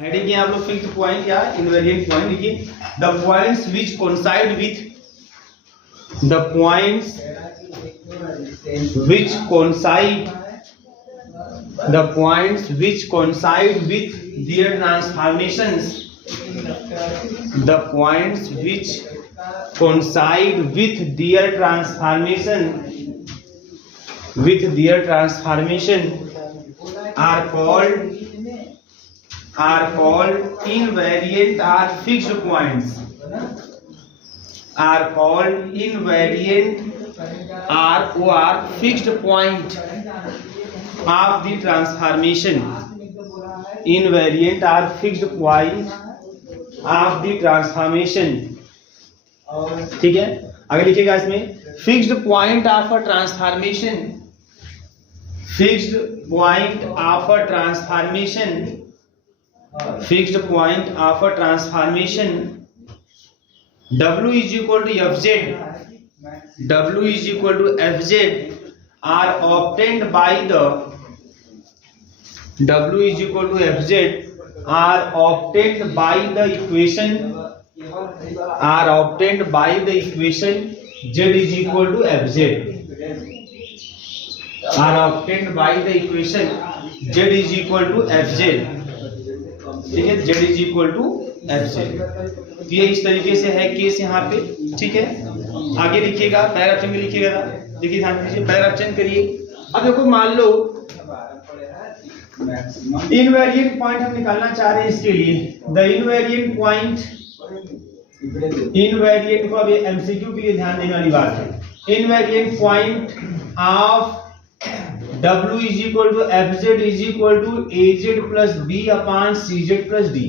Heading है आप लोग फिक्स्ड पॉइंट या इनवेरिएंट पॉइंट लिखिए। The points which coincide with the points which coincide the points which coincide with their transformations, the points which coincide with their transformation are called invariant or fixed points, are called invariant or fixed point of the transformation, invariant or fixed point of the transformation। ठीक है, आगे लिखिएगा इसमें fixed point of a transformation, fixed point of a transformation, fixed point of a transformation W is equal to FZ, W is equal to FZ are obtained by the W is equal to FZ are obtained by the equation Z is equal to FZ, are obtained by the equation Z is equal to FZ। ठीक है, Z is equal to FZ। तो ये इस तरीके से है case यहाँ पे। ठीक है, आगे लिखिएगा, पैराग्राफ में लिखिएगा, देखिए ध्यान दीजिए, पैराग्राफ चेंज करिए। अब देखो मान लो इनवेरिएंट पॉइंट हम निकालना चाह रहे हैं, इसके लिए द इनवेरिएंट पॉइंट, इनवेरिएंट को अब एमसीक्यू के लिए ध्यान देने वाली बात है। Invariant point of W is equal to FZ is equal to AZ plus B upon CZ plus D।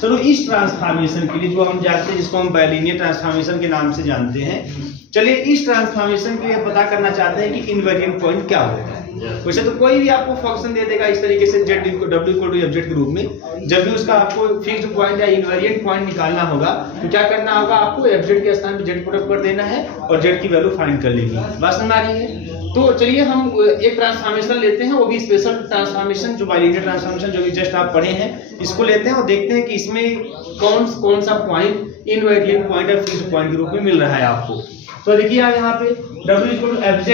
चलो इस ट्रांसफॉर्मेशन के लिए जो हम जानते हैं, जिसको हम बाइलिनियर ट्रांसफॉर्मेशन के नाम से जानते हैं, चलिए इस ट्रांसफॉर्मेशन के लिए पता करना चाहते हैं कि इनवेरिएंट पॉइंट क्या होगा। वैसे तो कोई भी आपको फंक्शन दे देगा इस तरीके से Z W equal to FZ के रूप में, जब भी उसका आपको फिक्स्ड पॉइंट या इनवेरिएंट पॉइंट निकालना होगा तो क्या करना होगा, आपको FZ के स्थान पे Z पुट कर देना है और Z की वैल्यू फाइंड कर लेंगे। बात समझ आ रही है? तो चलिए हम एक ट्रांसफॉर्मेशन लेते हैं, वो भी स्पेशल ट्रांसफॉर्मेशन, जो बाइलिनियर ट्रांसफॉर्मेशन जो भी जस्ट आप पढ़े हैं, इसको लेते हैं और देखते हैं कि इसमें कौन सा पॉइंट इनवेरिएंट पॉइंट या फिक्स्ड पॉइंट के रूप में मिल रहा है आपको। तो देखिए आप यहाँ पे W equal to FZ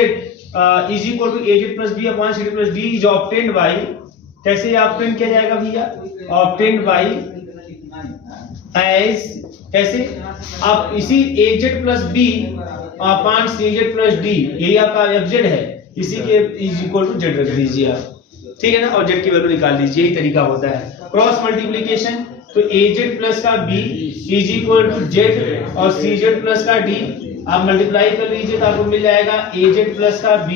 is equal to AZ plus B upon CD plus D is obtained by, कैसे ऑब्टेन किया जाएगा भैया, ऑब्टेन्ड बाय एज, कैसे, अब इसी AZ plus B upon CZ plus D, यही आपका FZ है, इसी के इज इक्वल टू Z रख दीजिए आप, ठीक है ना, और Z की वैल्यू निकाल लीजिए, यही तरीका होता है। क्रॉस मल्टीप्लिकेशन, तो AZ प्लस का B is equal to Z और CZ प्लस का D, आप मल्टीप्लाई कर लीजिए तो आपको मिल जाएगा AZ प्लस का B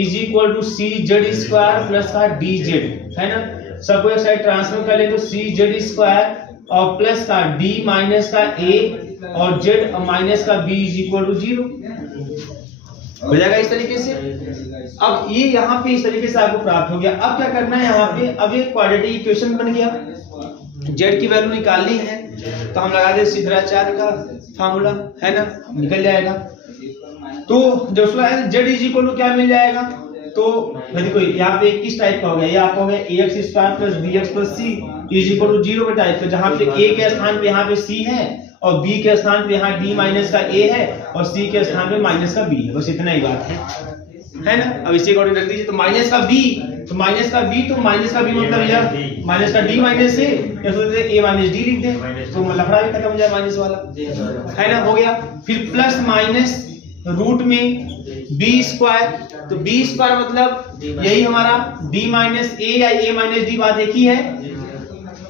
is equal to CZ square plus का DZ, है ना। सबको एक साइड ट्रांसफर कर ले तो CZ स्क्वायर और प्लस का D माइनस का A और Z माइनस का B इज इक्वल टू 0 हो जाएगा इस तरीके से। अब ये यहाँ पे इस तरीके से आपको प्राप्त हो गया। अब क्या करना है यहाँ पे, अब एक क्वाड्रेटिक इक्वेशन बन गया, Z की वैल्यू निकालनी है तो हम लगा दे सिद्धाचार्य का फार्मूला, है ना, निकल जाएगा। तो जो Z इज इक्वल टू क्या मिल जाएगा, तो देखो यहाँ पे किस टाइप का हो गया, ये आपका हो गया ax square plus bx plus c is equal to 0 के टाइप का, जहाँ पे a के स्थान पे यहाँ पे c है और b के स्थान पे यहाँ d माइनस का a है और c के स्थान पे माइनस का b है, बस इतना ही बात है ना। अब इसी अकॉर्डिंग रख दीजिए, तो माइनस का b, तो माइनस का b, तो माइनस का b मतलब यार माइनस का d माइनस से या सोचते a माइनस d लिख दें तो लफड़ा भी खत्म हो जाए माइनस वाला, है ना, हो गया। फिर प्लस माइनस रूट में b स्क्वायर, तो b स्क्वायर मतलब यही हमारा b माइनस a या a माइनस d, बात एक ही है।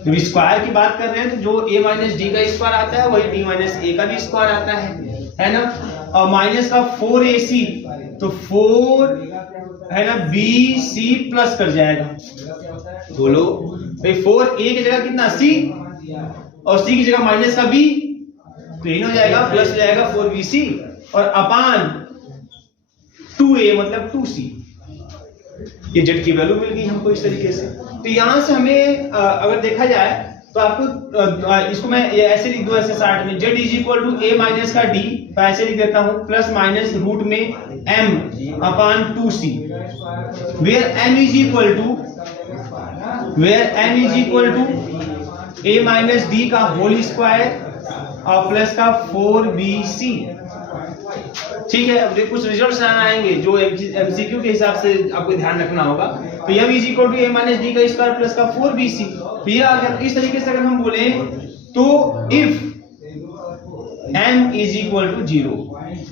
जब स्क्वायर की बात कर रहे हैं तो जो a माइनस d का स्क्वायर आता है वही d माइनस a का भी स्क्वायर आता है ना। और माइनस का 4ac, तो 4 है ना bc प्लस कर जाएगा, बोलो भाई 4a की जगह कितना c और c की जगह माइनस का b, तो यही हो जाएगा, प्लस हो जाएगा 4bc और अपान 2a मतलब 2c, ये Z की वैल्यू मिल गई हमको इस तरीके से। तो यहां से हमें अगर देखा जाए तो आपको इसको मैं ऐसे लिख दूं, ऐसे शार्ट में Z is equal to a minus का d, ऐसे लिख देता हूं, प्लस माइनस रूट में m upon 2c, where m is equal to a minus D का होल स्क्वायर और प्लस का 4bc। ठीक है, अब कुछ रिजल्ट्स आएंगे जो एमसीक्यू के हिसाब से आपको ध्यान रखना होगा। तो यह is equal to a minus D का स्क्वायर प्लस का 4bc। तो ये आ गया। इस तरीके से अगर हम बोले तो if m is equal to 0,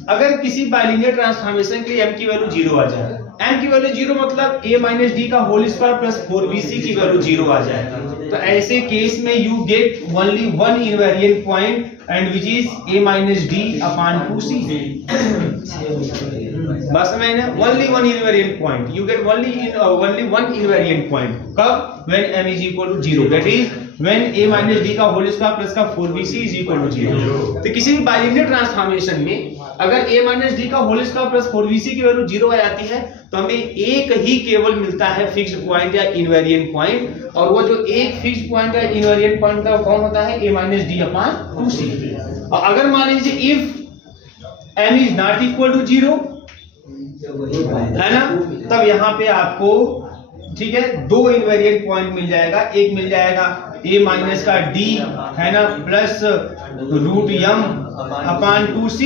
अगर किसी बाइलिनियर ट्रांसफॉर्मेशन के लिए m की वैल्यू 0 आ जाए, m की वैल्यू 0 मतलब a माइनस डी का होल स्क्वायर प्लस 4bc की वैल्यू 0 आ जाए, तो ऐसे केस में you get only one invariant point and which is a minus D upon 2c। बस में ना only one invariant point, you get only one invariant point कब? when m is equal to 0, that is when a minus d का whole square plus का 4bc is equal to 0। तो किसी भी bilinear transformation में अगर a माइनस डी का whole square plus 4bc की वैल्यू 0 आ जाती है तो हमें एक ही केवल मिलता है फिक्स्ड पॉइंट या इनवेरिएंट पॉइंट, और वो जो एक फिक्स्ड पॉइंट या इनवेरिएंट पॉइंट का कौन होता है? a minus D upon 2c। और अगर मान लीजिए if m is not equal to 0 है ना, तब यहाँ पे आपको ठीक है दो इनवेरिएंट पॉइंट मिल जाएगा। एक मिल जाएगा a माइनस का d है ना plus root m upon 2c,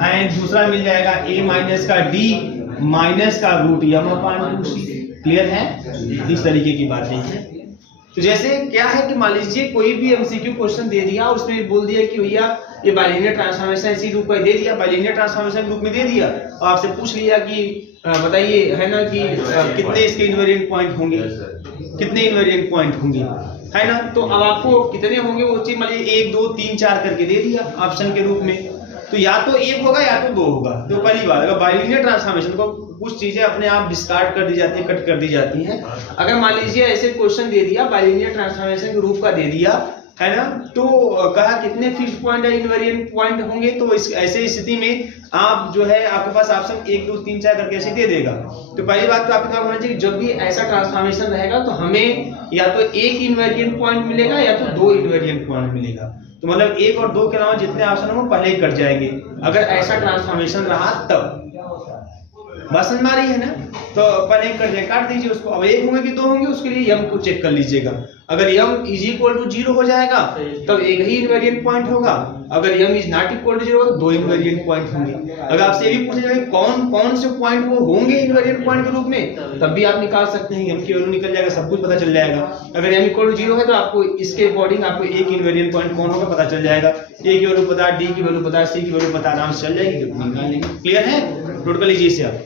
and दूसरा मिल जाएगा a माइनस का d माइनस का root m upon 2c। Clear है? इस तरीके की बातें हैं। तो जैसे क्या है कि मान लीजिए कोई भी एमसीक्यू क्वेश्चन दे दिया, उसमें बोल दिया कि भैया ये बाइलिनियर ट्रांसफॉर्मेशन इसी रूप में दे दिया, बाइलिनियर ट्रांसफॉर्मेशन रूप में दे दिया, और आपसे पूछ लिया कि बताइए है ना कि कितने इसके इनवेरिएंट पॉइंट होंगे, कितने इनवेरिएंट पॉइंट होंगे, है ना। तो अब आपको कितने होंगे वो चीज मान लीजिए 1 2 3 4 करके दे दिया ऑप्शन के रूप में, तो या तो 1 होगा या तो 2 होगा। तो पहली बात, अगर बाइलिनियर ट्रांसफॉर्मेशन को कुछ चीजें अपने आप डिस्कार्ड कर दी जाती है, कट कर दी जाती हैं। अगर मान लीजिए ऐसे क्वेश्चन दे दिया बाइलिनियर ट्रांसफॉर्मेशन के रूप का दे दिया है ना, तो कहा कितने फिक्स्ड पॉइंट या इनवेरिएंट पॉइंट होंगे, तो इस ऐसे स्थिति में आप जो है आपके पास ऑप्शन 1 2 3 4 करके ऐसे दे देगा। तो पहली बात तो आपके पास होना चाहिए जब भी ऐसा ट्रांसफॉर्मेशन रहेगा तो हमें या तो एक इनवेरिएंट पॉइंट मिलेगा या तो 2 इनवेरिएंट पॉइंट मिलेगा। तो मतलब 1 और 2 के अलावा जितने ऑप्शन हो पहले ही कट जाएंगे अगर ऐसा ट्रांसफॉर्मेशन रहा तब। बात समझ में आ रही है ना? तो पहले ही कट जाए, काट दीजिए उसको। अब 1 होंगे कि 2 होंगे उसके लिए m को चेक कर लीजिएगा। अगर m इज इक्वल टू 0 हो जाएगा तब एक ही इनवेरिएंट पॉइंट होगा, अगर m is not equal to 0 तो 2 इनवेरिएंट पॉइंट होंगे। अगर आपसे ये भी पूछा जाए कौन कौन से पॉइंट वो होंगे इनवेरिएंट पॉइंट के रूप में, तब भी आप निकाल सकते हैं, m की वैल्यू निकल जाएगा, सब कुछ पता चल जाएगा। अगर m इक्वल टू 0 है तो आपको इसके अकॉर्डिंग आपको एक इनवेरिएंट पॉइंट कौन होगा पता चल जाएगा, a की वैल्यू पता, d की वैल्यू पता, c की वैल्यू पता, आराम से चल जाएगी, निकाल लेंगे। क्लियर है? नोट कर लीजिए इसे आप।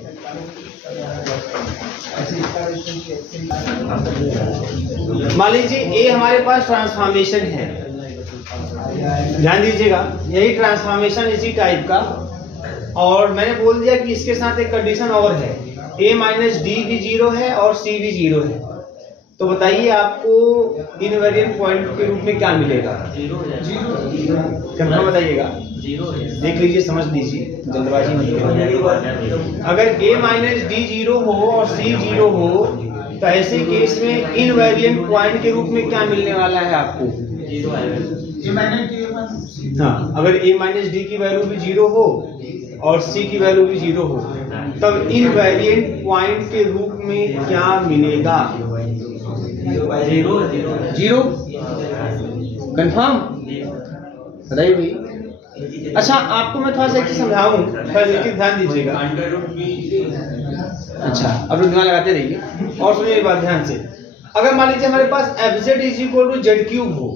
मान लीजिए ए हमारे पास ट्रांसफॉर्मेशन है, ध्यान दीजिएगा, यही ट्रांसफॉर्मेशन इसी टाइप का, और मैंने बोल दिया कि इसके साथ एक कंडीशन और है, a माइनस डी भी 0 है और c भी 0 है। तो बताइए आपको इनवेरिएंट पॉइंट के रूप में क्या मिलेगा? 0 कंफर्म बताइएगा। देख लीजिए, समझ लीजिए, जल्दबाजी मत करिए। अगर a माइनस डी 0 हो और c 0 हो तो ऐसे केस में इनवेरिएंट पॉइंट के रूप में क्या मिलने वाला है आपको? हाँ, अगर a माइनस डी की वैल्यू भी 0 हो और c की वैल्यू भी 0 हो तब इनवेरिएंट पॉइंट के रूप में क्या मिलेगा? 0 कंफर्म बताइए भाई। अच्छा, आपको मैं थोड़ा सा एक समझाऊं, ध्यान दीजिएगा। अच्छा, अब लोग दिमाग लगाते रहिए और सुनिए बात ध्यान से। अगर मान लीजिए हमारे पास fz is equal to z cube हो,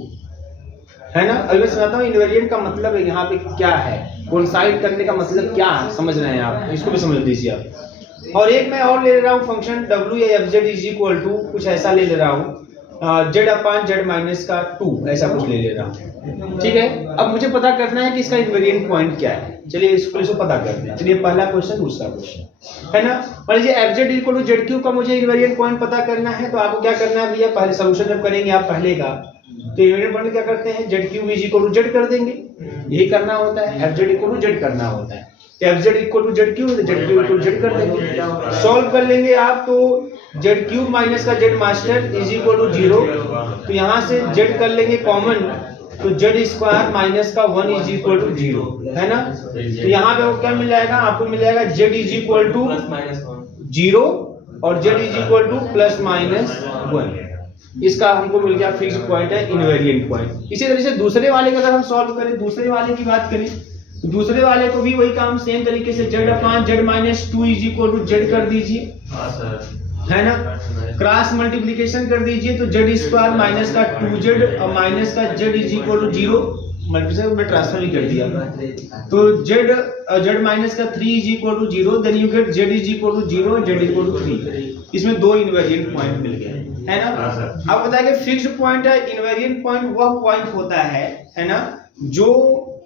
है ना। अभी मैं समझाता हूँ इनवेरिएंट का मतलब है यहाँ पे क्या है, कोइंसाइड करने का मतलब क्या है, समझ रहे हैं आप, इसको भी समझ लीजिए आप। और एक मैं और ले रहा हूँ फंक्शन w या fz इज इक्वल टू कुछ ऐसा ले रहा हूँ, z अपान z माइनस का 2, ऐसा कुछ ले रहा हूँ, ठीक है। अब मुझे पता करना है कि इसका इनवेरिएंट पॉइंट क्या है। चलिए इसको पता करते हैं। चलिए पहला क्वेश्चन, दूसरा क्वेश्चन, है ना। मान लीजिए fz equal to z cube का मुझे इनवेरिएंट पॉइंट पता करना है, तो आपको क्या करना है भैया, पहले सॉल्यूशन जब करेंगे आप पहले का, तो इनवेरिएंट पॉइंट क्या करते हैं, z cube is equal to z कर देंगे, यही करना होता है। fz इक्वल टू जेड करना होता है, fz equal to z cube, z cube equal z कर देंगे। सॉल्व कर लेंगे आप, तो जेड क्यूब माइनस का z master is equal to 0, तो यहाँ से जेड कर लेंगे कॉमन, तो जेड स्क्वायर माइनस का 1 इज इक्वल टू 0, है ना। तो यहाँ पे क्या मिल जाएगा आपको, मिल जाएगा जेड इज इक्वल टू 0 और Z is equal two plus minus 1। इसका हमको मिल गया फिक्स्ड पॉइंट है इनवेरिएंट पॉइंट। इसी तरह से दूसरे वाले का अगर हम सॉल्व करें, दूसरे वाले की बात करें तो दूसरे वाले को भी वही काम सेम तरीके से z upon z minus 2 is equal to z कर दीजिए, है ना, क्रॉस मल्टीप्लीकेशन कर दीजिए तो z स्क्वायर माइनस का 2z और माइनस का z is equal to 0, multiplication में ट्रांसफर भी कर दिया तो z माइनस का 3 is equal to 0, then you get z is equal to 0 और z इक्वल टू 3। इसमें दो इनवेरिएंट पॉइंट मिल गए, है ना। अब बताइए फिक्स्ड पॉइंट है इनवेरिएंट पॉइंट वह पॉइंट होता है ना, जो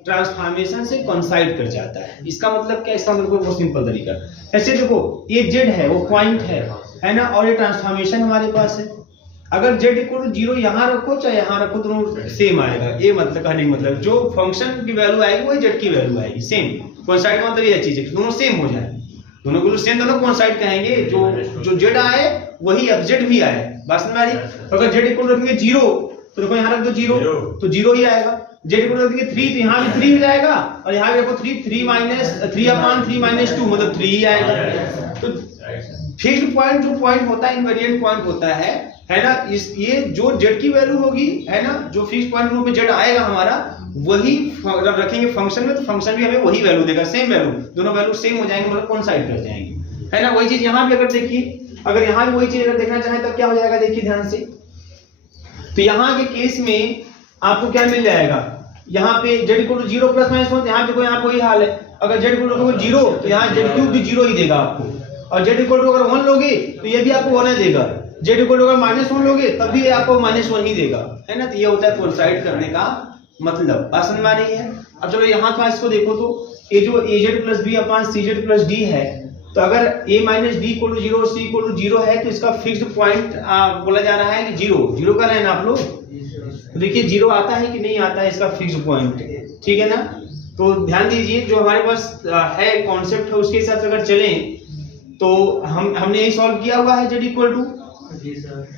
ट्रांसफॉर्मेशन से कोइंसाइड कर जाता है। इसका मतलब क्या, इसका मतलब बहुत सिंपल तरीका, ऐसे देखो ये z है वो पॉइंट है ना, और ये ट्रांसफॉर्मेशन हमारे पास है। अगर z इक्वल टू 0 यहाँ रखो चाहे यहाँ रखो दोनों सेम आएगा, ये मतलब कहने का मतलब जो फंक्शन की वैल्यू आएगी वही z की वैल्यू आएगी सेम। कोइंसाइड का मतलब ये चीज है दोनों सेम हो जाए, दोनों को सेम, दोनों कोइंसाइड कहेंगे, जो z आए वही अब z भी आए, बात समझ में आ रही। अगर z इक्वल रखेंगे 0 तो देखो यहाँ रख दो 0 तो 0 ही आएगा, z इक्वल रखेंगे 3 तो यहाँ भी 3 हो जाएगा, और यहाँ भी देखो 3 अपान 3 माइनस 2 मतलब 3 ही आएगा। तो फिक्स्ड पॉइंट जो पॉइंट होता है इनवेरिएंट पॉइंट होता है ना, इस ये जो z की वैल्यू होगी, है ना, जो फिक्स्ड पॉइंट रूप में z आएगा हमारा वही जब रखेंगे फंक्शन में तो फंक्शन भी हमें वही वैल्यू देगा, सेम वैल्यू, दोनों वैल्यू सेम हो जाएंगे, मतलब कोइंसाइड कर जाएंगे, है ना। वही चीज यहाँ भी अगर देखिए, अगर यहाँ भी वही चीज अगर देखना चाहें तो क्या हो जाएगा, देखिए ध्यान से, तो यहाँ के केस में आपको क्या मिल जाएगा, यहाँ पे z equal to 0 plus minus 1, यहाँ देखो यहाँ पे वही हाल है। अगर z इक्वल टू 0 तो यहाँ z क्यूब भी 0 ही देगा आपको, और z इक्वल टू अगर 1 लोगे तो ये भी आपको 1 ही देगा, z इक्वल टू अगर माइनस 1 लोगे तब भी ये आपको माइनस 1 ही देगा, है ना। तो ये होता है कोइंसाइड करने का मतलब, बात समझ में आ रही है। अब चलो यहाँ पास इसको देखो तो ये जो az plus B upon cz plus D है, तो अगर a minus D equal to 0 और c इक्वल टू 0 है तो इसका फिक्स्ड पॉइंट बोला जा रहा है कि 0 का लेना आप लोग, तो देखिए 0 आता है कि नहीं आता है इसका फिक्स्ड पॉइंट, ठीक है ना। तो ध्यान दीजिए जो हमारे पास है कॉन्सेप्ट है उसके हिसाब से अगर चलें तो हमने यही सॉल्व किया हुआ है z इक्वल टू,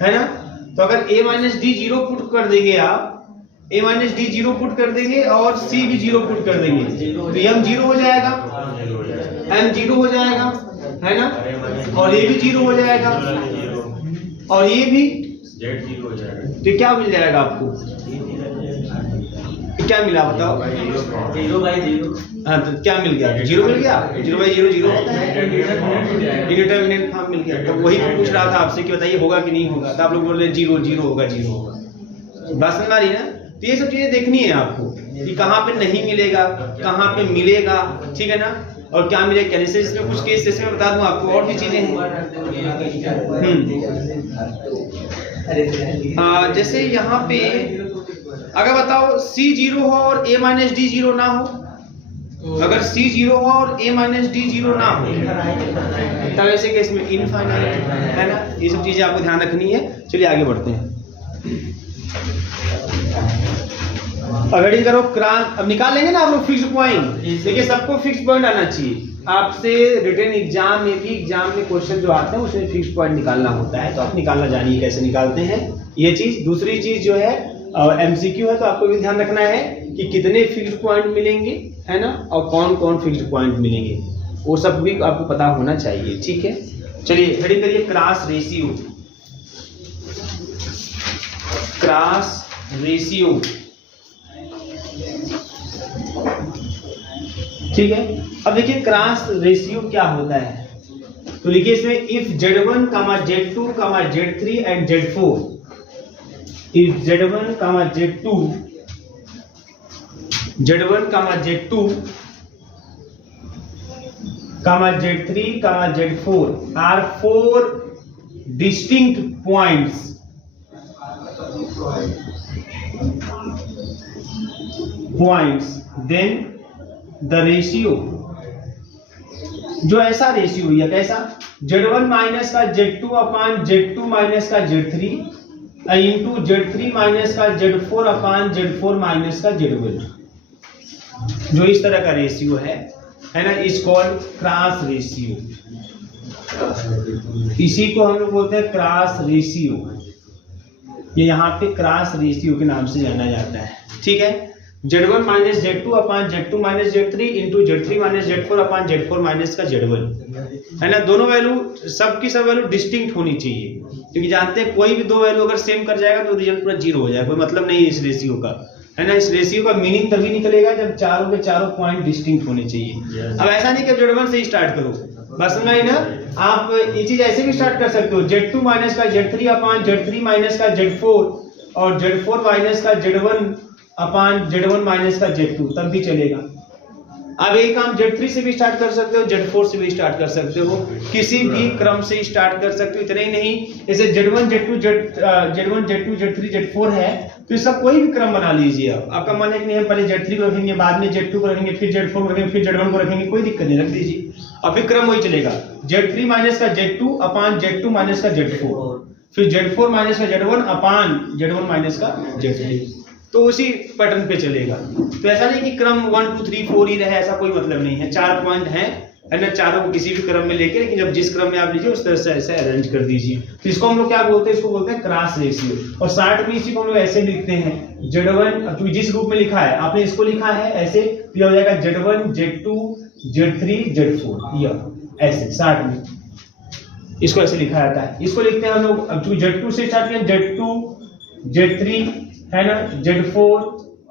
है ना। तो अगर a माइनस डी 0 पुट कर देंगे आप, a माइनस डी 0 पुट कर देंगे और c भी 0 पुट कर देंगे तो m 0 हो जाएगा, m 0 हो जाएगा, है ना, और ये भी 0 हो जाएगा और ये भी z 0 हो जाएगा, तो क्या मिल जाएगा आपको, क्या मिला बताओ, 0/0। हाँ तो क्या मिल गया, 0 मिल गया, 0/0 0 होता है, डिटरमिनेंट फॉर्म मिल गया। तो वही पूछ रहा था आपसे कि बताइए होगा कि नहीं होगा, तो आप लोग बोल रहे 0 0 होगा 0 होगा, बात समझ आ रही है ना। तो ये सब चीजें देखनी है आपको कि कहाँ पे नहीं मिलेगा कहाँ पे मिलेगा, ठीक है ना, और क्या मिलेगा कैसे, इसमें कुछ केस जैसे मैं बता दूं आपको, और भी चीजें हैं। जैसे यहाँ पे अगर बताओ c 0 हो और a माइनस डी 0 ना हो, अगर c 0 हो और a माइनस डी 0 ना हो तब ऐसे केस में इनफाइनाइट, है ना। ये सब चीजें आपको ध्यान रखनी है। चलिए आगे बढ़ते हैं, अगर करो क्रॉस, अब निकाल लेंगे ना आप लोग फिक्स्ड पॉइंट। देखिए सबको फिक्स्ड पॉइंट आना चाहिए, आपसे रिटन एग्जाम में भी, एग्जाम में क्वेश्चन जो आते हैं उसमें फिक्स्ड पॉइंट निकालना होता है, तो आप निकालना जानिए कैसे निकालते हैं ये चीज। दूसरी चीज जो है एमसीक्यू है, तो आपको भी ध्यान रखना है कि कितने फिक्स्ड पॉइंट मिलेंगे, है ना, और कौन कौन फिक्स्ड पॉइंट मिलेंगे, वो सब भी आपको पता होना चाहिए, ठीक है। चलिए हेडिंग करिए क्रॉस रेशियो, क्रॉस रेशियो, ठीक है। अब देखिए क्रॉस रेशियो क्या होता है, तो लिखिए इसमें if z1, z2, z3 and z4, if z1, z2, z1, z2, z3, z4 are 4 distinct points, then the ratio, जो ऐसा रेशियो या कैसा, z1 माइनस का z2 अपान z2 माइनस का z3 इंटू z3 माइनस का z4 अपान z4 माइनस का z1, जो इस तरह का रेशियो है ना, इस कॉल्ड क्रॉस रेशियो। इसी को हम लोग बोलते हैं क्रॉस रेशियो, ये यहाँ पे क्रॉस रेशियो के नाम से जाना जाता है, ठीक है। Z1 माइनस Z2 अपान Z2 minus Z3 into Z3 minus Z4 अपान Z4 माइनस का Z1, है ना। दोनों वैल्यू सबकी सब वैल्यू डिस्टिंक्ट होनी चाहिए, क्योंकि जानते हैं कोई भी दो वैल्यू अगर सेम कर जाएगा तो रिजल्ट पूरा जीरो हो जाएगा, कोई मतलब नहीं है इस रेशियो का, है ना। इस रेशियो का मीनिंग तभी निकलेगा जब चारों के चारों पॉइंट डिस्टिंक्ट होने चाहिए। अब ऐसा नहीं कि Z1 से ही स्टार्ट करो, बस समझ में ना। आप ये चीज ऐसे भी स्टार्ट कर सकते हो, Z2 माइनस का Z3 अपान Z3 माइनस का Z4 और Z4 माइनस का Z1 अपान Z1 माइनस का Z2, तब भी चलेगा। अब एक काम Z3 से भी स्टार्ट कर सकते हो, Z4 से भी स्टार्ट कर सकते हो, किसी भी क्रम से स्टार्ट कर सकते हो। इतना ही नहीं, जैसे Z1 Z2 Z3 Z4 है तो इसका कोई भी क्रम बना लीजिए। आपका मन है कि नहीं पहले Z3 को रखेंगे, बाद में Z2 को रखेंगे, फिर Z4 को रखेंगे, फिर Z1 को रखेंगे, कोई दिक्कत नहीं, रख दीजिए। अब फिर क्रम वही चलेगा, Z3 माइनस का Z2 अपान Z2 माइनस का Z4, फिर Z4 माइनस का Z1 अपान Z1 माइनस का Z3, तो उसी पैटर्न पे चलेगा। तो ऐसा नहीं कि क्रम 1 2 3 4 ही रहे, ऐसा कोई मतलब नहीं है। 4 पॉइंट हैं, है ना, चारों को किसी भी क्रम में लेके, लेकिन जब जिस क्रम में आप लीजिए उस तरह से ऐसे अरेंज कर दीजिए। तो इसको हम लोग क्या बोलते हैं, इसको बोलते हैं क्रॉस रेशियो। और शॉर्ट में इसी को हम लोग ऐसे लिखते हैं, Z1 जिस रूप में लिखा है आपने इसको लिखा है ऐसे, तो यह हो जाएगा Z1 Z2 Z3 Z4, यह ऐसे शॉर्ट में इसको ऐसे लिखा जाता है। इसको लिखते हैं हम लोग, अब Z2 से स्टार्ट किया, Z2 Z3, है ना, Z4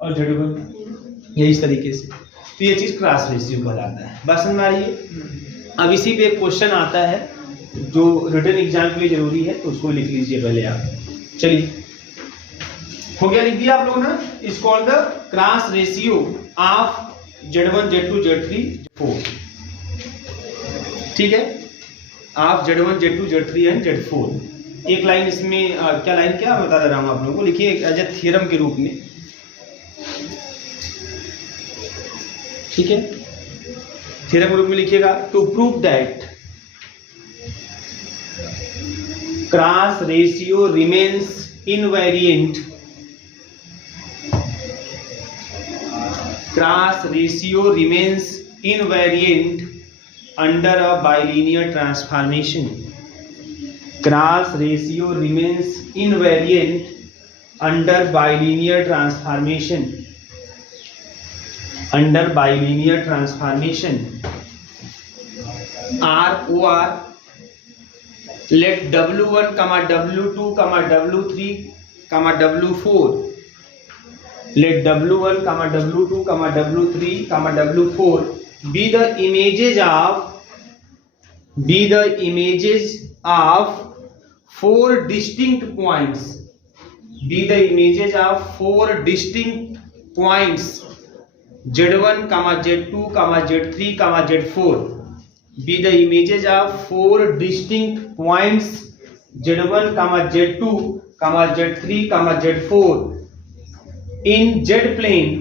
और Z1, ये इस तरीके से। तो ये चीज क्रॉस रेशियो कहलाता है। बात समझ में आ रही है। अब इसी पे एक क्वेश्चन आता है जो रिटन एग्जाम के लिए जरूरी है, तो उसको लिख लीजिए पहले आप। चलिए, हो गया, लिख दिया आप लोग ना। Is called the cross ratio of Z1 Z2 Z3 Z4, ठीक है, of Z1 Z2 Z3 and Z4। एक लाइन इसमें क्या लाइन क्या बता रहा हूं आप लोगों को, लिखिए एज ए थ्योरम के रूप में, ठीक है, थ्योरम के रूप में लिखिएगा। To prove that cross ratio remains invariant, cross ratio remains invariant under a bilinear transformation, cross ratio remains invariant under bilinear transformation, under bilinear transformation ROR, let W1, W2, W3, W4, let W1, W2, W3, W4 be the images of 4 distinct points, be the images of 4 distinct points Z1, Z2, Z3, Z4, be the images of 4 distinct points Z1, Z2, Z3, Z4 in Z plane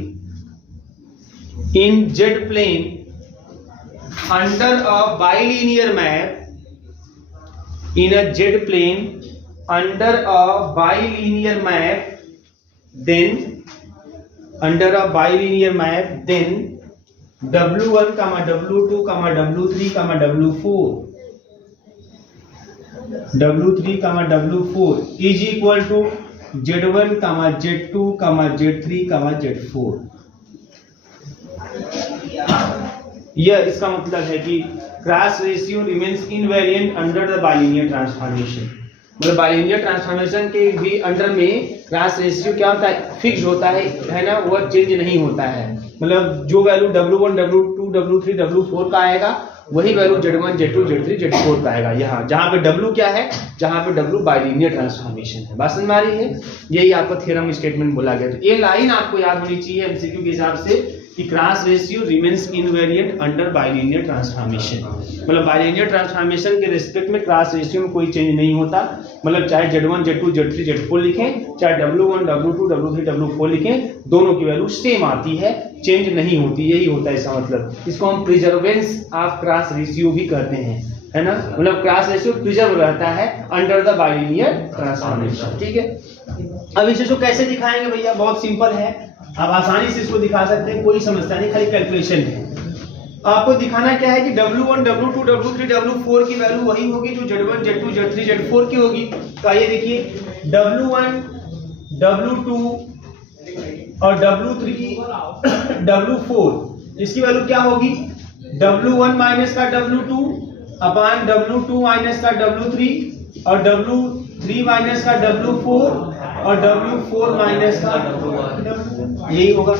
under a bilinear map, in a Z plane under a bilinear map, then under a bilinear map, then W1, W2, W3, W4, W3, W4 is equal to Z1, Z2, Z3, Z4। यह इसका मतलब है कि cross ratio remains invariant under the bilinear transformation, मतलब bilinear transformation के भी under में cross ratio क्या होता है, फिक्स होता है ना, वह चेंज नहीं होता है। मतलब जो value W1, W2, W3, W4 का आएगा वही value Z1, Z2, Z3, Z4 का आएगा। यहाँ जहाँ पे W क्या है, जहाँ पे W बाइलिनियर ट्रांसफॉर्मेशन है। बात समझ में आ रही है। यही आपका थ्योरम स्टेटमेंट बोला गया। तो ये लाइन आपको याद होनी चाहिए एमसीक्यू के हिसाब से कि cross ratio remains invariant under bilinear transformation, मतलब बाइलिनियर ट्रांसफॉर्मेशन के रिस्पेक्ट में क्रॉस रेशियो में कोई चेंज नहीं होता। मतलब चाहे Z1, Z2, Z3, Z4 लिखें, चाहे W1, W2, W3, W4 लिखें, दोनों की वैल्यू सेम आती है, चेंज नहीं होती। यही होता है इसका मतलब। इसको हम प्रिजर्वेंस ऑफ क्रॉस रेशियो भी कहते हैं, है ना, मतलब क्रॉस रेशियो प्रिजर्व रहता है अंडर द बाइलिनियर ट्रांसफॉर्मेशन। ठीक है, अब इसे तो कैसे दिखाएंगे भैया, बहुत सिंपल है, आप आसानी से इसको दिखा सकते हैं, कोई समस्या नहीं, खाली कैलकुलेशन है। आपको दिखाना क्या है कि W1, W2, W3, W4 की वैल्यू वही होगी जो Z1, Z2, Z3, Z4 की होगी। तो ये देखिए W1, W2, और W3 W4 इसकी वैल्यू क्या होगी? W1 माइनस का W2 अपान W2 माइनस का W3 और W3 माइनस का W4 और W4 माइनस का W1, यही होगा।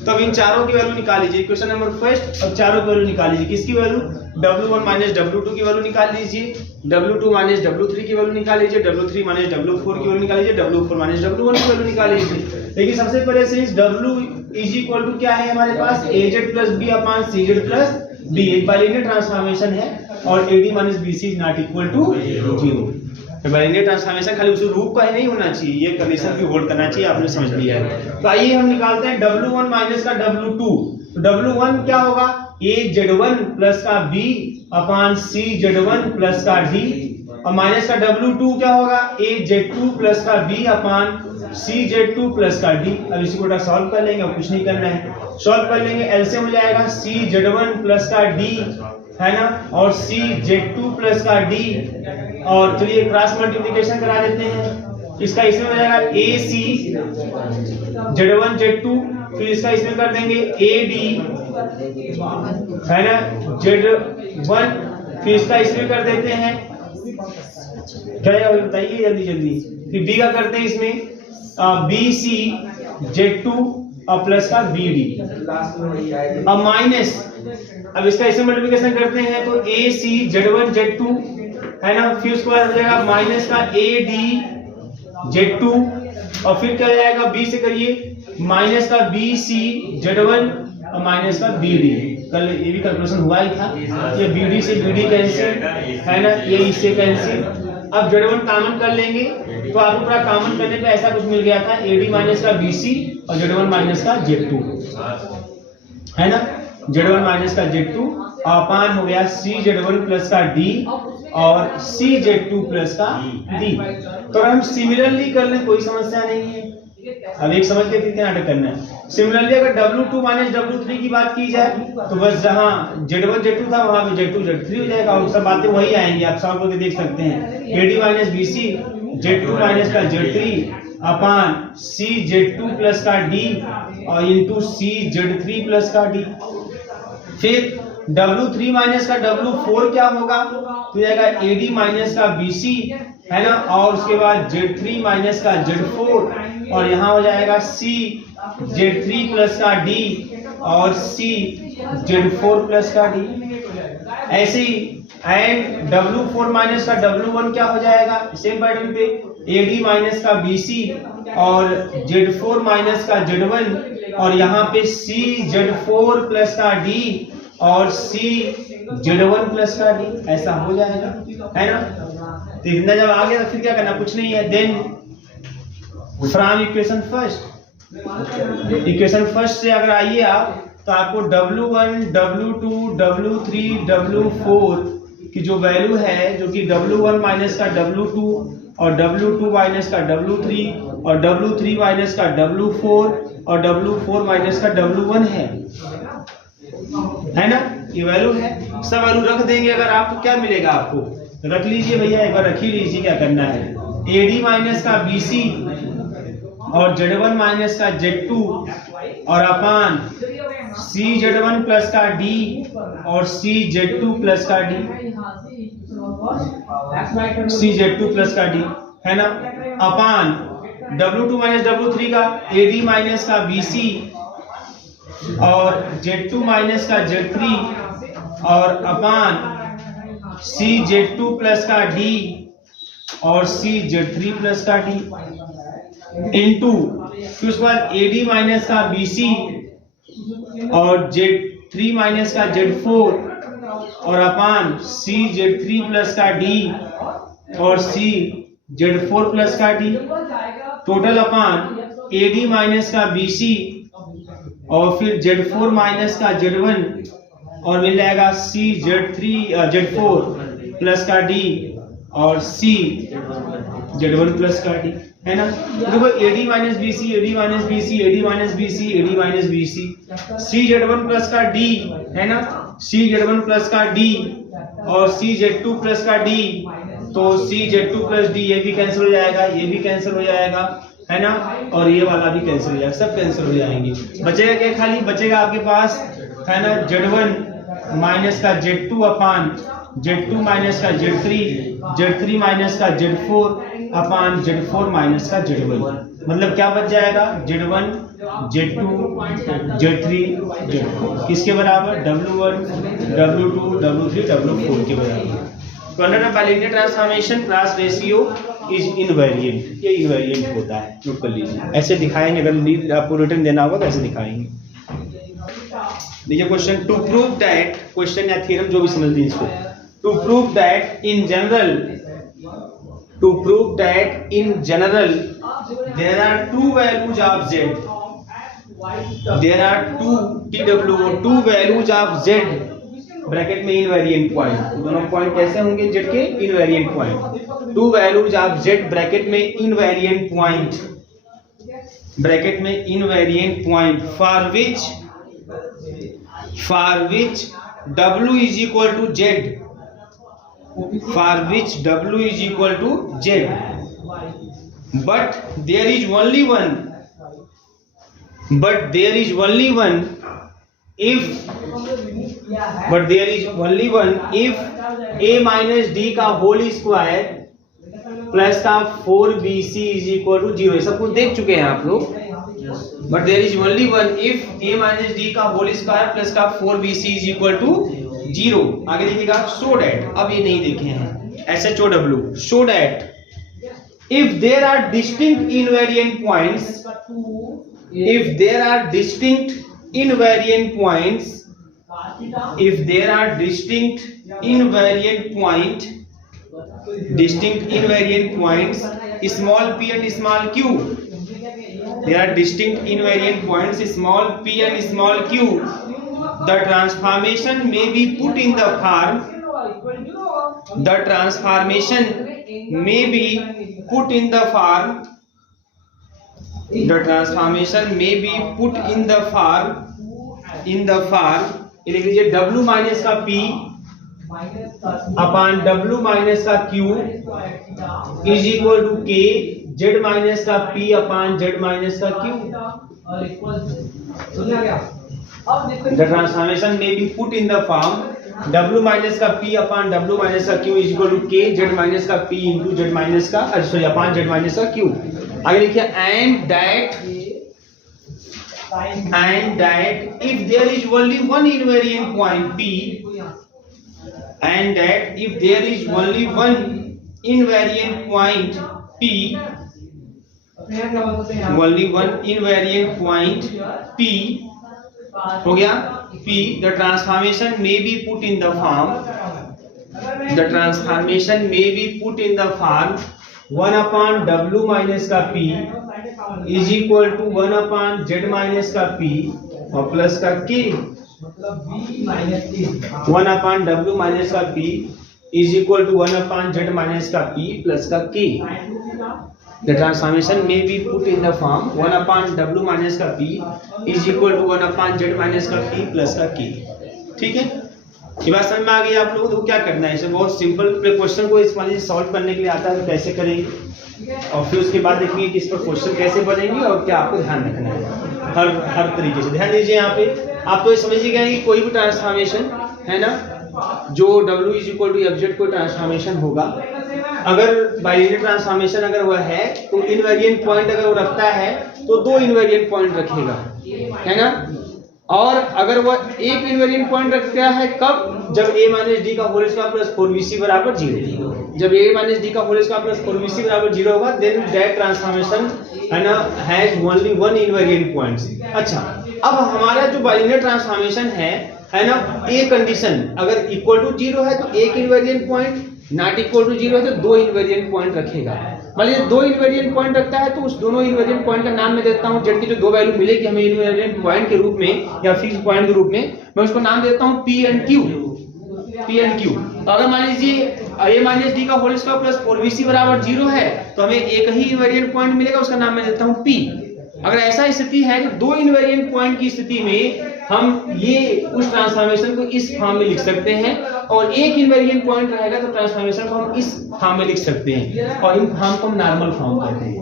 तो अब इन चारों की वैल्यू निकाल लीजिए, क्वेश्चन नंबर फर्स्ट और चारों की वैल्यू निकाल लीजिए। किसकी वैल्यू? W1 माइनस W2 की वैल्यू निकाल लीजिए, W2 माइनस W3 की वैल्यू निकाल लीजिए, W3 माइनस W4 की वैल्यू निकाल लीजिए, W4 माइनस W1 की वैल्यू निकाल लीजिए। देखिए सबसे पहले से इस W इज इक्वल टू क्या है हमारे पास? AZ plus B upon CZ plus B, एक बाइलिनियर ट्रांसफॉर्मेशन है और AD minus BC is not equal to 0। तो बाइलिनियर ट्रांसफॉर्मेशन खाली उस रूप का ही नहीं होना चाहिए, ये कंडीशन भी होल्ड करना चाहिए, आपने समझ लिया है। तो आइए हम निकालते हैं W1 माइनस का W2। तो W1 क्या होगा? AZ1 प्लस का B अपान CZ1 प्लस का D और माइनस का W2 क्या होगा? AZ2 प्लस का B अपान CZ2 प्लस का D। अब इसी को सॉल्व कर लेंगे और कुछ नहीं करना है, सॉल्व कर लेंगे। एलसीएम हो जाएगा CZ1 प्लस का D है ना और CZ2 प्लस का D और चलिए क्रॉस मल्टीप्लिकेशन करा देते हैं। इसका इसमें हो जाएगा AC Z1 Z2, फिर इसका इसमें कर देंगे AD है ना Z1, फिर इसका इसमें कर देते हैं क्या बताइए जल्दी जल्दी। फिर D का करते हैं इसमें BC Z2 और प्लस का BD अब माइनस, अब इसका इसमें मल्टीप्लिकेशन करते हैं तो AC Z1 Z2 है ना, फिर उसके बाद हो जाएगा माइनस का AD Z2 और फिर क्या हो जाएगा? B से करिए माइनस का BC Z1 और माइनस का BD। कल ये भी कैलकुलेशन हुआ ही था, ये BD से BD कैंसिल है ना, ये इससे कैंसिल। अब Z1 कॉमन कर लेंगे तो आपको पूरा कॉमन करने पे ऐसा कुछ मिल गया था AD माइनस का BC और Z1 माइनस का Z2 है ना, Z1 माइनस का Z2 अपान हो गया CZ1 प्लस का D और CZ2 प्लस का D। तो हम सिमिलरली कर लें कोई समस्या नहीं है। अब एक समझ के कितना नाटक करना है। सिमिलरली अगर W2 माइनस W3 की बात की जाए तो बस जहां Z1 Z2 था वहां पे Z2 Z3 हो जाएगा और सब बातें वही आएंगी, आप सॉल्व करके देख सकते हैं। AD minus BC Z2 minus का Z3 अपान CZ2 प्लस का D और इंटू CZ3 प्लस का D। फिर W3 माइनस का W4 क्या होगा? तो जाएगा AD माइनस का BC है ना और उसके बाद Z3 माइनस का Z4 और यहाँ हो जाएगा CZ3 प्लस का D और CZ4 प्लस का D। ऐसे ही एंड W4 माइनस का W1 क्या हो जाएगा? सेम पैटर्न पे AD माइनस का BC और Z4 माइनस का Z1 और यहाँ पे CZ4 प्लस का D और CZ1 प्लस का D, ऐसा हो जाएगा है ना। तो इतना जब आ गया तो फिर क्या करना? कुछ नहीं है। देन फ्रॉम इक्वेशन फर्स्ट से अगर आइए आप तो आपको W1 W2 W3 W4 की जो वैल्यू है, जो कि W1 माइनस का W2 और W2 माइनस का W3 और W3 माइनस का W4 और W4 माइनस का W1 है ना, ये वैल्यू है। सब वैल्यू रख देंगे अगर आप तो क्या मिलेगा? आपको रख लीजिए भैया, एक बार रख ही लीजिए। क्या करना है? AD माइनस का BC और Z1 माइनस का Z2 और अपान CZ1 प्लस का D और CZ2 प्लस का D, CZ2 प्लस का D है ना, अपान W2 माइनस W3 का AD माइनस का BC और Z2 माइनस का Z3 और अपान CZ2 प्लस का D और CZ3 प्लस का D इंटू फिर उसके बाद AD माइनस का BC और Z3 माइनस का Z4 और अपान CZ3 प्लस का D और CZ4 प्लस का D टोटल अपान AD माइनस का BC और फिर Z4 माइनस का Z1 और मिल जाएगा Z4 प्लस का D और Z1 प्लस का D है ना। देखो AD minus BC AD minus BC AD minus BC AD minus BC CZ1 plus का D है ना, CZ1 प्लस का D और CZ2 प्लस का D, तो CZ2 प्लस D ये भी कैंसिल हो जाएगा, ये भी कैंसिल हो जाएगा है ना, और ये वाला भी कैंसिल हो जाएगा, सब कैंसिल हो जाएंगे। बचेगा क्या, खाली बचेगा आपके पास है ना Z1 माइनस का Z2 अपान Z2 माइनस का Z3 माइनस का Z4 अपान Z4 माइनस का Z1। मतलब क्या बच जाएगा, Z1 Z2 Z3 Z4 किसके बराबर, W1 W2 W3 W4 के बराबर। तो under bilinear transformation class ratio is invariant, ये इनवेरिएंट होता है, नोट कर लीजिए। ऐसे दिखाएंगे, अगर आपको रिटर्न देना होगा तो ऐसे दिखाएंगे। देखिए question, to prove that, question या थ्योरम जो भी समझ लीजिए इसको, to prove that in general, to prove that in general there are two values of z, there are two values of z bracket में इनवेरिएंट पॉइंट, दोनों point कैसे होंगे z के, invariant point. Two values of z bracket में invariant point, bracket में invariant point for which w is equal to z, for which w is equal to z, but there is only one if a minus d का whole square plus का 4bc is equal to 0। सब कुछ देख चुके हैं आप लोग, but there is only one if a minus D का होल स्क्वायर प्लस का 4bc is equal to 0। आगे देखिएगा, सो दैट, अब ये नहीं देखे हैं, SHOW, so that if there are distinct invariant points, if there are distinct invariant points, if there are distinct invariant points small p and small q, there are distinct invariant points small p and small q, the transformation may be put in the form, the transformation may be put in the form, the transformation may be put in the form, ये लिख लीजिए w minus का p upon w minus का q is equal to k z minus का p upon z minus का q। The transformation may be put in the form w minus का p upon w minus का q is equal to k z minus का p into z minus का sorry upon z minus का q। आगे लिखिए, and that if there is only one invariant point p, and that if there is only one invariant point p, only one invariant point p, हो गया p, the transformation may be put in the form, the transformation may be put in the form 1 upon w minus का p is equal to 1 upon z minus का p और plus का k, 1 upon w minus का p is equal to 1 upon z minus का p plus का k। The transformation may be put in the form 1 upon w minus का p is equal to 1 upon z minus का p plus का k। ठीक है, ये बात समझ में आ गई आप लोगों को। क्या करना है, इसे बहुत सिंपल क्वेश्चन को इस वाले सॉल्व करने के लिए आता है तो कैसे करेंगे, और फिर उसके बाद देखेंगे कि इस पर क्वेश्चन कैसे बनेंगे और क्या आपको ध्यान रखना है हर तरीके से। ध्यान दीजिए, यहाँ पे आप तो ये समझ ही गए कि कोई भी ट्रांसफॉर्मेशन है ना, जो w is equal to fz कोई ट्रांसफॉर्मेशन होगा, अगर बाइलिनियर ट्रांसफॉर्मेशन अगर वह है तो इनवेरिएंट पॉइंट अगर वो रखता है तो 2 इनवेरिएंट पॉइंट रखेगा, है ना। और अगर वह एक इनवेरिएंट पॉइंट रखता है कब, जब a माइनस डी का होल स्क्वायर प्लस 4bc बराबर 0। जब a माइनस डी का होल स्क्वायर प्लस 4bc बराबर 0 होगा, देन दैट ट्रांसफॉर्मेशन है ना has only one invariant points. अच्छा, अब हमारा जो बाइलिनियर ट्रांसफॉर्मेशन है ना, ए कंडीशन अगर इक्वल टू 0 है तो एक invariant point, not equal to 0 है तो 2 इनवेरिएंट पॉइंट रखेगा। मान लीजिए 2 इनवेरिएंट पॉइंट रखता है तो उस दोनों इनवेरिएंट पॉइंट का नाम मैं देता हूं, जेड की जो 2 वैल्यू मिलेगी हमें इनवेरिएंट पॉइंट के रूप में या फिक्स पॉइंट के रूप में, मैं उसको नाम देता हूं पी एंड क्यू। अगर मान लीजिए a माइनस डी का होल स्क्वायर प्लस 4bc बराबर 0 है तो हमें एक ही इनवेरिएंट पॉइंट मिलेगा, उसका नाम मैं देता हूं p। अगर ऐसा स्थिति है कि 2 इनवेरिएंट पॉइंट की स्थिति में हम ये उस ट्रांसफॉर्मेशन को इस फॉर्म में लिख सकते हैं, और एक इनवेरिएंट पॉइंट रहेगा तो ट्रांसफॉर्मेशन को हम इस फॉर्म में लिख सकते हैं, और इन फॉर्म को हम नॉर्मल फॉर्म कहते हैं।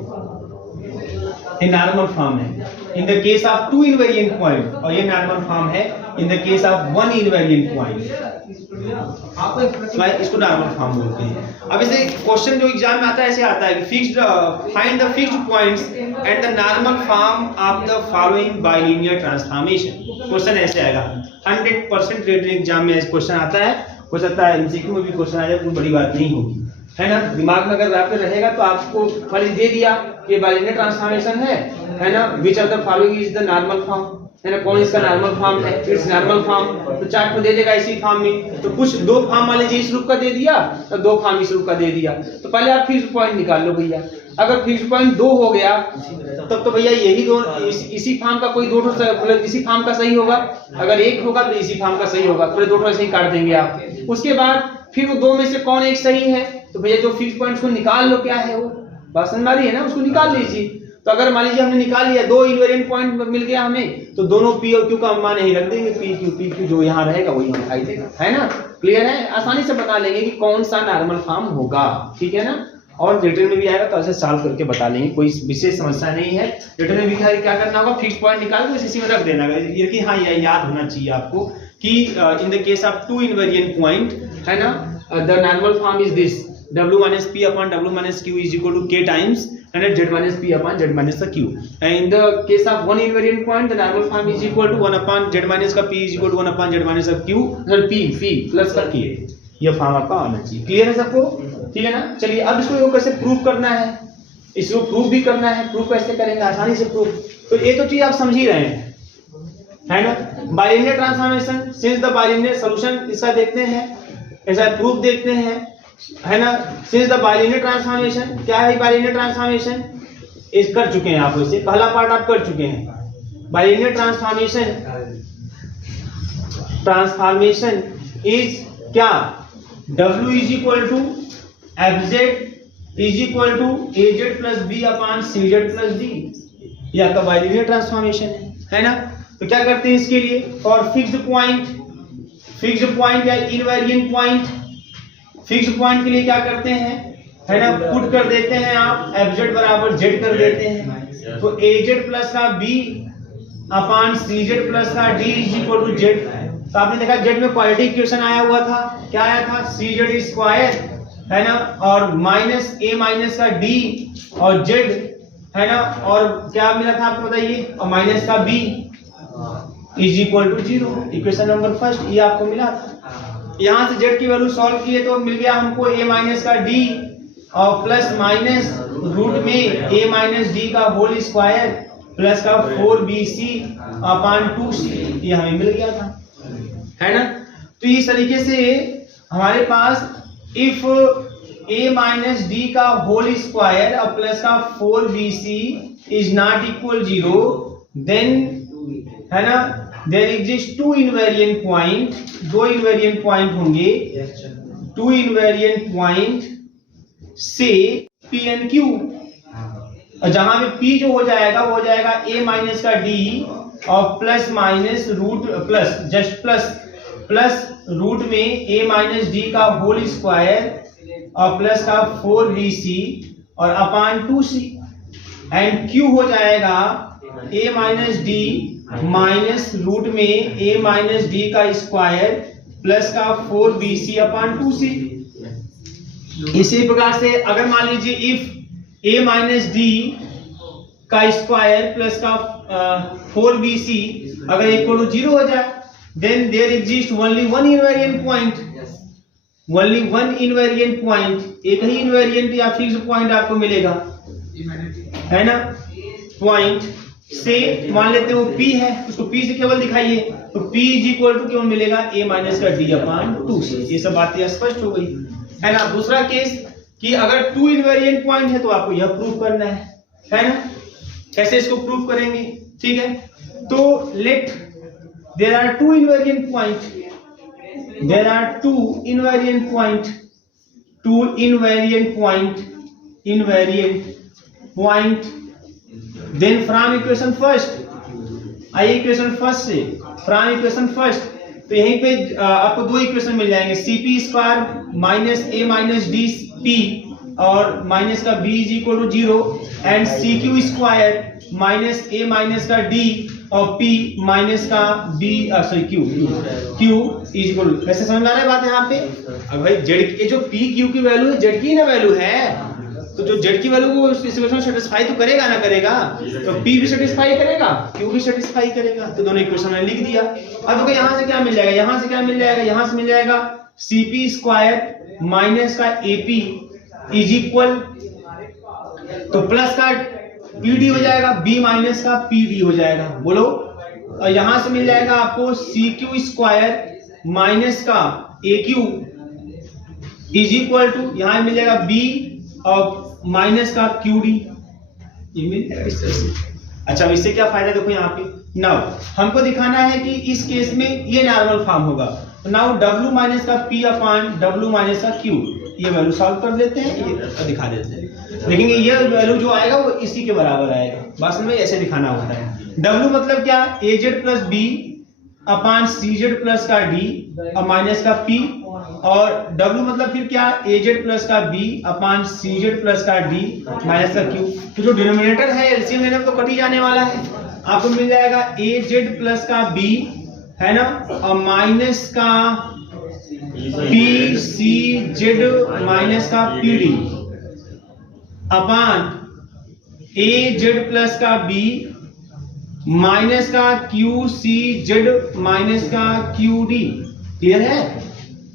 ये नॉर्मल फॉर्म है in the case of two invariant point, और ये नॉर्मल फॉर्म है in the case of one invariant point. इसको नॉर्मल फॉर्म बोलते हैं। अब इसे क्वेश्चन जो एग्जाम में आता है ऐसे आता है कि fixed find the fixed points and the normal form of the following bilinear transformation. Question ऐसे आएगा 100% रेटेड एग्जाम में ऐसे क्वेश्चन आता है। हो सकता है एमसीक्यू में भी क्वेश्चन आ जाए, कोई बड़ी बात नहीं होगी, है ना। दिमाग में अगर आपके रहेगा तो आपको फल दे दिया कि बाइलिनियर ट्रांसफॉर्मेशन है ना, which of the following is the normal form, है ना, कौन इसका नॉर्मल फॉर्म है, इट्स नॉर्मल फॉर्म, तो चार्ट में दे देगा इसी फॉर्म में। तो कुछ दो फॉर्म मान लीजिए इस रूप का दे दिया, तो दो फॉर्म इस रूप का दे दिया, तो पहले आप फिक्स्ड पॉइंट निकाल लो भैया। अगर फिक्स्ड पॉइंट 2 हो गया तब तो भैया यही दो इसी फॉर्म का कोई दो मतलब इसी फॉर्म का सही होगा, अगर एक होगा तो इसी फॉर्म का सही होगा, पूरे दो ऐसे ही काट देंगे आप। उसके बाद फिर वो दो में से कौन एक सही है, तो भैया जो फिक्स्ड पॉइंट को निकाल लो क्या है वो, बात समझ आ रही है ना, उसको निकाल लीजिए। तो अगर मान लीजिए हमने निकाल लिया, दो इनवेरिएंट पॉइंट मिल गया हमें, तो दोनों पी और क्यू का हम मान ही रख देंगे, पी क्यू जो यहाँ रहेगा वही हम दिखाई देगा, है ना। क्लियर है, आसानी से बता लेंगे कि कौन सा नॉर्मल फॉर्म होगा, ठीक है ना। और रिटर्न में भी आएगा तो ऐसे सॉल्व करके बता लेंगे, कोई विशेष समस्या नहीं है। रिटर्न में भी क्या करना होगा, फिक्स्ड पॉइंट निकाल के इसी में रख देना है, ये कि हाँ ये याद होना चाहिए आपको कि in the case of two invariant point, है ना, the normal form is this w minus p upon w minus q is equal to k times and z minus p upon z minus the q. And in the case of one invariant point, the normal form is equal to 1 upon z minus का p is equal to 1 upon z minus का q, और p plus का k, ये form आपका आना चाहिए। Clear है सबको, ठीक है ना। चलिए अब इसको कैसे प्रूव करना है, इसको प्रूव भी करना है। प्रूव कैसे करेंगे, आसानी से प्रूव। तो ये तो चीज आप समझ ही रहे हैं, है ना। Bilinear transformation, since the bilinear solution इसका देखते हैं, ऐसा प्रूफ देखते हैं, है ना। सिंस द बाइलिनियर ट्रांसफॉर्मेशन, क्या है बाइलिनियर ट्रांसफॉर्मेशन, इस कर चुके हैं आप, इसे पहला पार्ट आप कर चुके हैं। बाइलिनियर ट्रांसफॉर्मेशन इज क्या, W is equal to FZ is equal to AZ plus B upon CZ plus D, ये आपका बाइलिनियर ट्रांसफॉर्मेशन है ना। तो क्या करते हैं इसके लिए, फॉर फिक्स्ड पॉइंट या इनवेरिएंट पॉइंट, फिक्स्ड पॉइंट के लिए क्या करते हैं, है ना, पुट कर देते हैं आप FZ बराबर Z कर देते हैं, तो AZ प्लस का B अपॉन CZ प्लस का D is equal to Z। तो आपने देखा Z में क्वाड्रेटिक इक्वेशन आया हुआ था, क्या आया था, CZ स्क्वायर, है ना, और माइनस A माइनस का D और Z, है ना, और क्या मिला था आपको बताइए, और माइनस का B is equal to 0। Equation number first ये आपको मिला था। यहाँ से Z की वैल्यू सॉल्व किए तो मिल गया हमको A माइनस का D और प्लस माइनस रूट में A माइनस D का होल स्क्वायर प्लस का 4BC अपॉन 2C, ये हमें मिल गया था, है ना। तो इस तरीके से हमारे पास इफ A माइनस D का होल स्क्वायर और प्लस का 4BC is not equal 0, then, है ना, there exist two invariant point, दो इनवेरिएंट पॉइंट होंगे, टू इनवेरिएंट पॉइंट से P एंड Q, और जहां पे P जो हो जाएगा वो हो जाएगा A माइनस का D और plus minus root plus just plus root में A माइनस D का होल स्क्वायर और प्लस का 4BC और अपॉन 2C, एंड Q हो जाएगा A minus D minus root में A माइनस D का स्क्वायर प्लस का 4BC अपॉन 2C। इसी प्रकार से अगर मान लीजिए इफ A माइनस D का स्क्वायर प्लस का 4BC अगर इक्वल टू 0 हो जाए, then there exist only one invariant point, only one invariant point, एक ही इनवेरिएंट या फिक्स्ड पॉइंट आपको मिलेगा, है ना। पॉइंट से मान लेते हैं वो P है, उसको P से केवल दिखाइए, तो P इज इक्वल टू केवल मिलेगा A माइनस का D अपॉन 2C। ये सब बातें स्पष्ट हो गई, है ना। दूसरा केस कि अगर टू इनवेरिएंट पॉइंट है तो आपको यह प्रूव करना है ना। कैसे इसको प्रूव करेंगे, ठीक है। तो let there are two invariant point, there are two invariant point, then from equation first, आइए इक्वेशन फर्स्ट से, फ्रॉम इक्वेशन फर्स्ट, तो यहीं पे आपको दो इक्वेशन मिल जाएंगे, CP square minus A minus D P और माइनस का B is equal to 0 and CQ square minus A minus का डी और पी माइनस का B sorry Q is equal, वैसे समझ में आ रहा है बात यहाँ पे। अब भाई जेड, ये जो पी क्यू की वैल्यू है जेड की ना वैल्यू है, तो जो जेड की वैल्यू को इस इक्वेशन में सेटिस्फाई तो करेगा ना करेगा, तो पी भी सेटिस्फाई करेगा क्यू भी सेटिस्फाई करेगा, तो दोनों इक्वेशन में लिख दिया। अब देखो यहाँ से क्या मिल जाएगा, यहाँ से क्या मिल जाएगा, यहाँ से मिल जाएगा cp स्क्वायर माइनस का ap इज इक्वल, तो प्लस का pd हो जाएगा, b माइनस का pd हो जाएगा, बोलो। और यहां से मिल जाएगा आपको cq स्क्वायर माइनस का aq इज इक्वल टू, यहां मिल जाएगा b और माइनस का qd, ये मिल जाएगा इस तरह से। अच्छा, अब इससे क्या फायदा देखो यहाँ पे। नाउ हमको दिखाना है कि इस केस में ये नॉर्मल फॉर्म होगा, तो नाउ w माइनस का p अपान w माइनस का q, ये वैल्यू सॉल्व कर लेते हैं, ये दिखा देते हैं। देखेंगे ये वैल्यू जो आएगा वो इसी के बराबर आएगा, बस में ऐसे दिखाना होता है। w मतलब क्या, az plus b upon cz plus का d और माइनस का p, और w मतलब फिर क्या, az प्लस का b अपान cz प्लस का d माइनस का q। तो जो डिनोमिनेटर है एलसीएम लेने तो कट ही जाने वाला है, आपको मिल जाएगा az प्लस का b है ना, और माइनस का pcz माइनस का pd अपान az प्लस का b माइनस का qcz माइनस का qd। क्लियर है?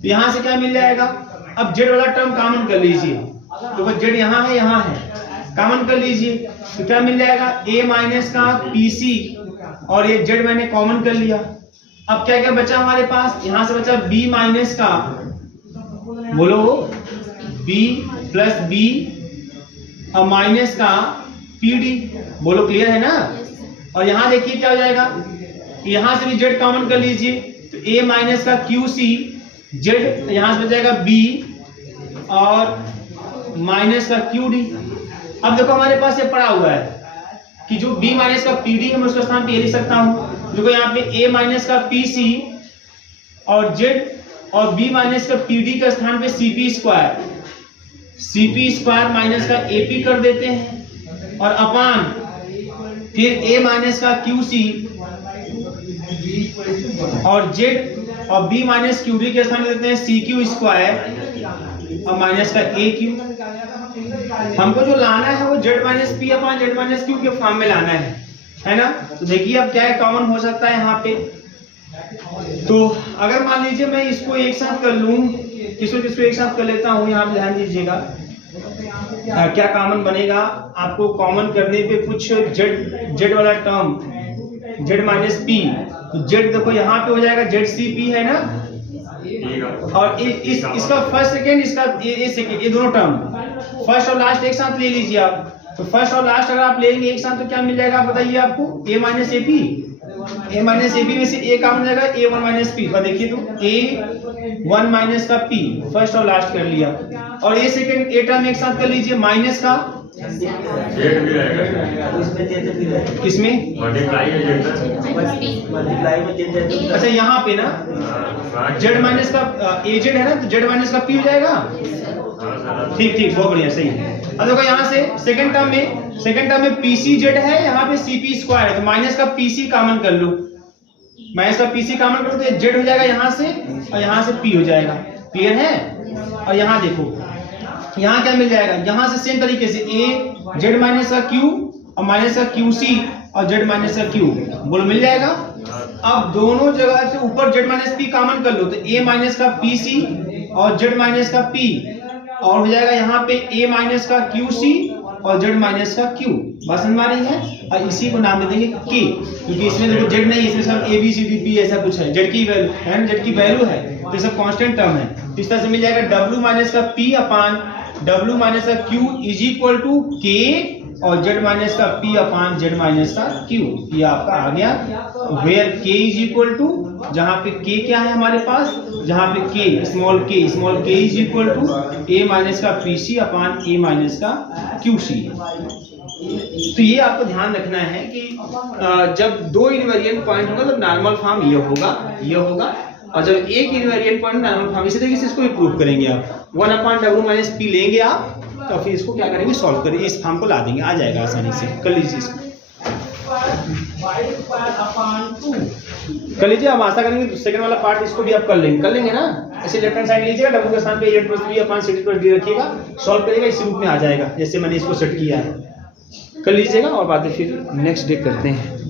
तो यहां से क्या मिल जाएगा, अब z वाला टर्म कॉमन कर लीजिए, तो z यहाँ है, यहाँ है, कॉमन कर लीजिए, तो क्या मिल जाएगा, a माइनस का pc और ये z मैंने कॉमन कर लिया। अब क्या क्या बचा हमारे पास, यहां से बचा b माइनस का, बोलो, b प्लस b और माइनस का pd, बोलो। क्लियर है ना? और यहां देखिए क्या हो जाएगा, यहां से भी z कॉमन कर लीजिए, तो a माइनस का qc z, यहां से बच जाएगा b और माइनस का qd। अब देखो हमारे पास ये पड़ा हुआ है कि जो b माइनस का pd है मैं उसका स्थान पे लिख सकता हूं। देखो यहाँ पे a माइनस का pc और z और b माइनस का pd का स्थान पे cp स्क्वायर माइनस का ap कर देते हैं, और अपान फिर a माइनस का qc और z और b माइनस qd के स्थान पे देते हैं cq स्क्वायर और माइनस का aq। हमको जो लाना है वो z minus p upon z minus q के फॉर्म में लाना है ना। तो देखिए अब क्या है, कॉमन हो सकता है यहाँ पे। तो अगर मान लीजिए मैं इसको एक साथ कर लूं, किसको एक साथ कर लेता हूँ, यहाँ पे ध्यान दीजिएगा क्या कॉमन बनेगा। आपको कॉमन करने पे कुछ z वाला टर्म z माइनस p, तो z देखो यहाँ पे हो जाएगा zcp है ना, और इसका फर्स्ट सेकेंड, इसका ये सेकेंड, ये दोनों टर्म फर्स्ट और लास्ट एक साथ ले लीजिए आप। तो फर्स्ट और लास्ट अगर आप लेंगे एक साथ तो क्या मिल जाएगा बताइए आपको, a minus AP, a minus AP में से a का हो जाएगा a1 माइनस p। तो देखिए तो a1 माइनस का p फर्स्ट और लास्ट कर लिया, और a सेकेंड a टर्म एक साथ कर लीजिए, माइनस का किसमें, अच्छा यहाँ पे ना z माइनस का az है ना, तो z माइनस का p हो जाएगा। ठीक, बहुत बढ़िया, सही है। अब देखो यहाँ से सेकंड टर्म में pcz है, यहाँ पे cp स्क्वायर है, तो माइनस का pc कॉमन कर लो, माइनस का pc कॉमन करो तो z हो जाएगा यहाँ से, और यहाँ से p हो जाएगा। क्लियर है? और यहाँ देखो यहाँ क्या मिल जाएगा, यहाँ से सेम तरीके से a z माइनस का q और माइनस का qc और z माइनस का q, बोलो मिल जाएगा। अब दोनों जगह से ऊपर z माइनस p कॉमन कर लो, तो a माइनस का pc और z माइनस का p, और हो जाएगा यहाँ पे a माइनस का qc और z माइनस का q। बात समझ में आ रही है? और इसी को नाम दे देंगे k, क्योंकि इसमें देखो z नहीं, इसमें सब a b c d p ऐसा कुछ है, z की वैल्यू है ना, z की वैल्यू है, तो सब कांस्टेंट टर्म है। इस तरह से मिल जाएगा w माइनस का p अपान w माइनस का q is equal to k और z माइनस का p अपान z माइनस का q। ये आपका आ गया where k is equal to, जहां पे k क्या है हमारे पास, जहां पे k small k is equal to a minus का pc अपान a माइनस का qc। तो ये आपको ध्यान रखना है कि जब दो इनवेरिएंट पॉइंट होगा तो नॉर्मल फॉर्म ये होगा, और जब एक इनवेरिएंट पॉइंट नॉर्मल फॉर्म, इसी तरीके से इसको भी प्रूव करेंगे आप। 1 अपान w माइनस p लेंगे आप, तो फिर इसको क्या करेंगे, सॉल्व करेंगे, इस फॉर्म को ला देंगे, आ जाएगा आसानी से। कर लीजिए इसको। कर लीजिए। हम आशा करेंगे सेकंड वाला पार्ट इसको भी आप कर लेंगे ना। ऐसे लेफ्ट हैंड साइड लीजिएगा, डब्ल्यू के स्थान पे A plus B upon C D plus D रखिएगा, सॉल्व करिएगा, इसी रूप में आ जाएगा जैसे मैंने इसको सेट किया है। कर लीजिएगा और बातें फिर नेक्स्ट डे करते हैं।